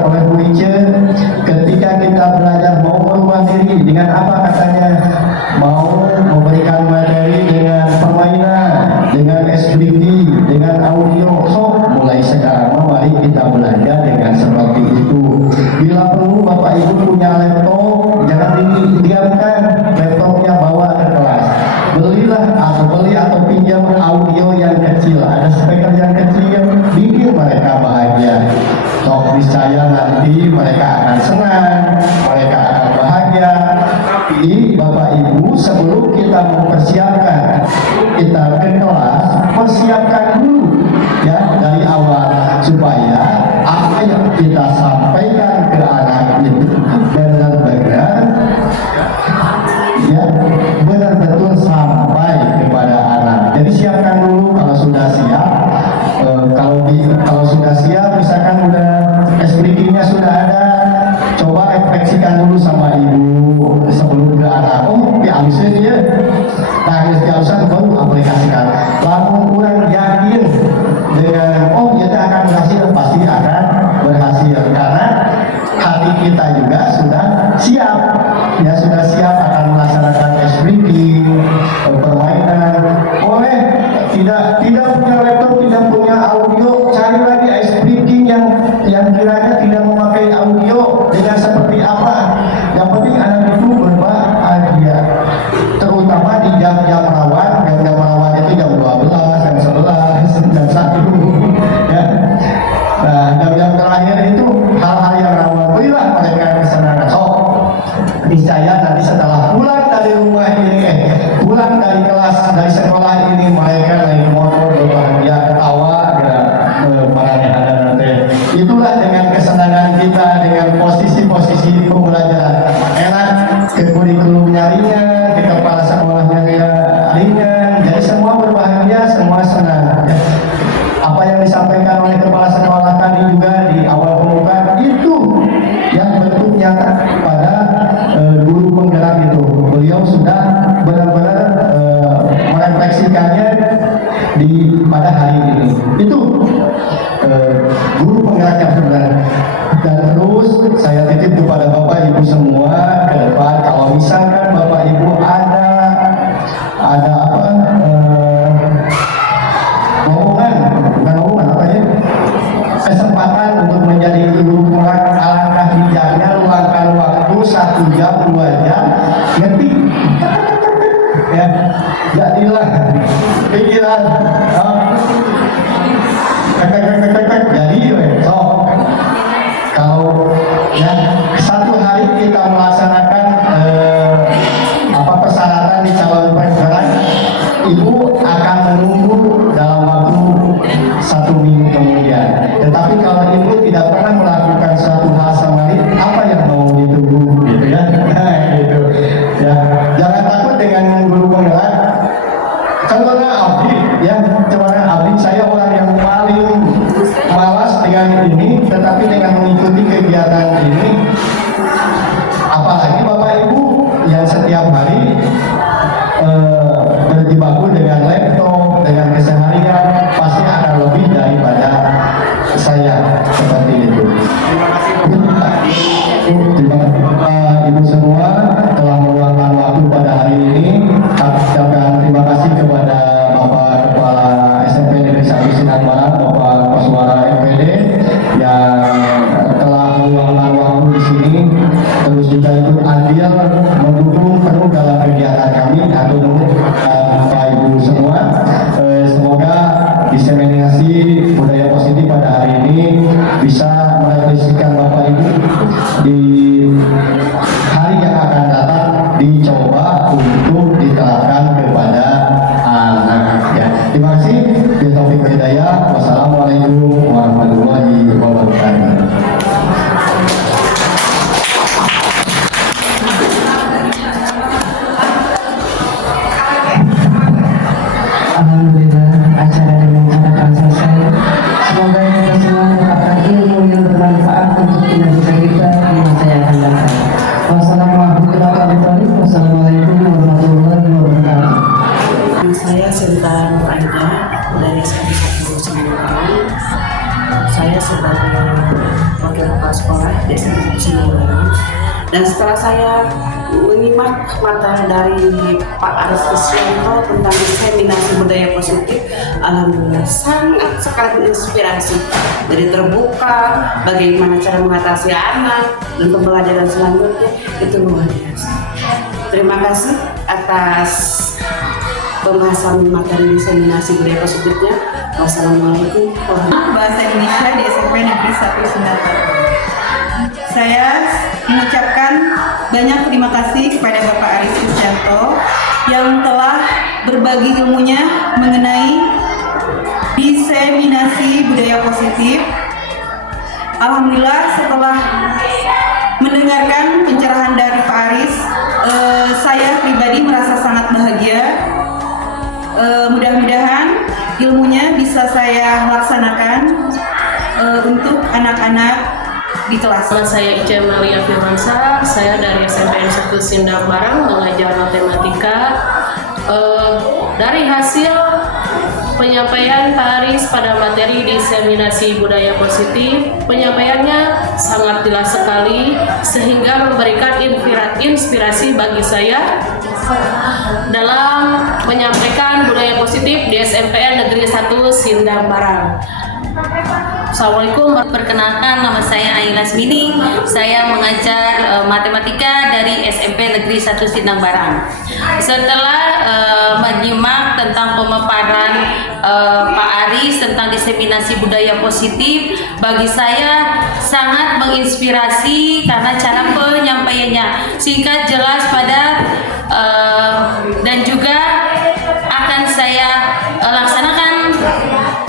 nanti mereka akan senang, mereka akan bahagia. Tapi Bapak Ibu, sebelum kita mempersiapkan kita ke kelas, persiapkan dulu ya dari awal supaya apa yang kita sampaikan ke anak itu benar-benar ya benar-betul sampai kepada anak. Jadi siapkan dulu kalau sudah siap. Kalau sudah siap, misalkan udah speakingnya sudah ada, coba refleksikan dulu sama ibu sebelum ke anak. Oh, dihalusin ya. Nah, dihalusin baru aplikasikan. Lalu kurang yakin dengan kita akan berhasil, pasti akan berhasil karena hati kita juga sudah siap. Ya sudah siap akan melaksanakan speaking, permainan. Boleh tidak punya laptop, tidak punya audio, cari lagi speaking yang kiranya tidak memakai audio dengan seperti apa. Yang penting anak itu berbahagia, terutama di jam-jam rawan. Jam-jam rawan itu jam 12, jam 11, jam 1 ya. Nah, jam-jam terakhir itu hal-hal yang rawan, berilah mereka kesenangan. Niscaya nanti setelah pulang dari rumah ini, pulang dari kelas, dari sekolah ini, mereka naik motor berbahagia, ketawa, itulah dengan kesenangan kita, dengan posisi-posisi pembelajaran enak, ke kurikulumnya ringan, ke kepala sekolahnya ringan, jadi semua berbahagia, semua senang. Apa yang disampaikan oleh kepala sekolah tadi juga di awal pembukaan itu yang bentuk nyata pada guru penggerak itu. Beliau sudah benar-benar merefleksikannya pada hari ini. Itu guru penggerak yang benar. Dan terus saya titip kepada Bapak Ibu semua ke depan, kalau misalkan Bapak Ibu ada kesempatan untuk menjadi guru penggerak, alangkah bijaknya luangkan waktu 1 jam 2 jam ngetik ya, jadilah pikiran jadi kalau ya 1 hari kita melaksanakan persyaratan di calon penggerak, ibu akan menunggu dalam waktu 1 minggu kemudian. Tetapi kalau ibu tidak pernah melakukan suatu hal sama ini, apa yang mau ditunggu gitu ya? Nah, gitu ya. Jangan takut dengan guru penggerak. Contohnya Abdi ya, Abdi saya orang yang paling malas dengan ini, tetapi dengan mengikuti kegiatan ini, apalagi Bapak Ibu yang setiap hari berjibaku dengan laptop, dengan keseharian, pasti akan lebih daripada saya seperti itu. Terima kasih Ibu semua telah meluangkan waktu pada hari ini. Ucapkan terima kasih kepada Bapak Kepala SMP Negeri 1 Sinar Barat, Bapak Koswara MPD yang telah meluangkan waktu di sini, terus juga ikut andil mendukung penuh dalam kegiatan kami. Atau Bapak Ibu semua, semoga diseminasi budaya positif pada hari ini bisa merefleksikan Bapak Ibu di hari yang akan datang, dicoba untuk diterapkan kepada anak ya. Terima kasih. Taufik Hidayah. Wassalamualaikum warahmatullahi wabarakatuh. Alhamdulillah, acara dengan cara akan selesai. Semoga kita semua mendapatkan ilmu yang bermanfaat untuk kinerja kita di masa yang akan datang. Wassalamualaikum warahmatullahi wabarakatuh. Saya Sinta Nur Aida dari SMP 1 Semarang. Saya sebagai wakil kepala sekolah di SMP Semarang. Dan setelah saya menyimak materi dari Pak Aris Krisyanto tentang diseminasi budaya positif, alhamdulillah sangat sekali menginspirasi. Jadi terbuka bagaimana cara mengatasi anak dan pembelajaran selanjutnya, itu luar biasa. Terima kasih atas pembahasan materi diseminasi budaya positifnya. Wassalamualaikum warahmatullahi wabarakatuh. Bahasa Indonesia di SMP Negeri 1 Sinar Barat. saya mengucapkan banyak terima kasih kepada Bapak Aris Krisyanto yang telah berbagi ilmunya mengenai diseminasi budaya positif. Alhamdulillah setelah mendengarkan pencerahan dari Pak Aris, saya pribadi merasa sangat bahagia. Mudah-mudahan ilmunya bisa saya laksanakan untuk anak-anak di kelas. Nama saya Ica Malia Firmansa, saya dari SMPN 1 Sindang Barang mengajar matematika. Dari hasil penyampaian Pak Aris pada materi diseminasi budaya positif, penyampaiannya sangat jelas sekali sehingga memberikan inspirasi bagi saya dalam menyampaikan budaya positif di SMPN Negeri 1 Sindang Barang. Assalamualaikum. Perkenalkan, nama saya Ayla Smining. Saya mengajar matematika dari SMP Negeri 1 Sindang Barang. Setelah menyimak tentang pemaparan Pak Aris tentang diseminasi budaya positif, bagi saya sangat menginspirasi karena cara penyampaiannya singkat, jelas, padat, dan juga akan saya laksanakan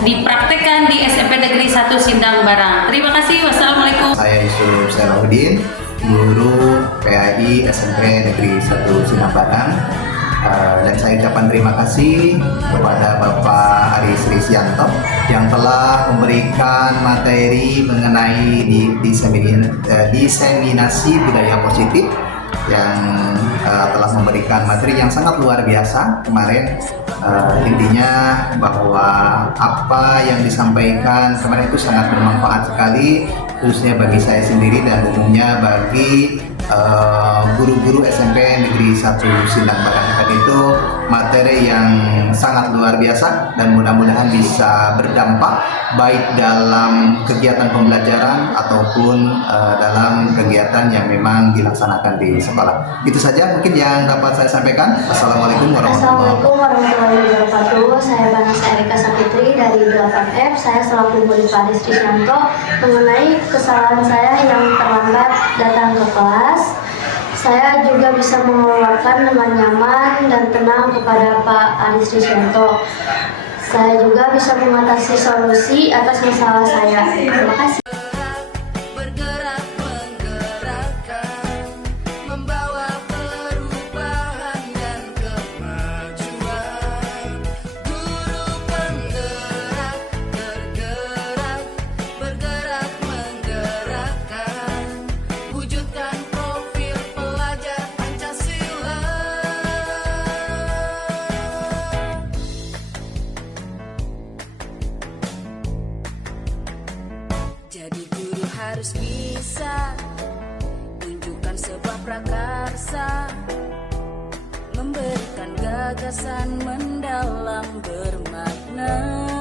dipraktekkan di SMP Negeri 1 Sindang Barang. Terima kasih. Wassalamualaikum. Saya Yusuf Salahuddin, guru PAI SMP Negeri 1 Sindang Barang. Dan saya ucapkan terima kasih kepada Bapak Aris Krisyanto yang telah memberikan materi mengenai diseminasi budaya positif, yang telah memberikan materi yang sangat luar biasa kemarin. Intinya bahwa apa yang disampaikan kemarin itu sangat bermanfaat sekali, khususnya bagi saya sendiri dan umumnya bagi guru-guru SMP Negeri 1 Sindang Barang. Dan itu materi yang sangat luar biasa dan mudah-mudahan bisa berdampak baik dalam kegiatan pembelajaran ataupun dalam kegiatan yang memang dilaksanakan di sekolah. Itu saja mungkin yang dapat saya sampaikan. Assalamualaikum warahmatullahi wabarakatuh. Saya Vanessa Erika Sapitri dari 8F. Saya selaku murid Pak Aris Krisyanto mengenai kesalahan saya yang terlambat datang ke kelas. Saya juga bisa mengeluarkan dengan nyaman dan tenang kepada Pak Aris Krisyanto. Saya juga bisa mengatasi solusi atas masalah saya. Terima kasih. Jadi guru harus bisa tunjukkan sebuah prakarsa, memberikan gagasan mendalam bermakna.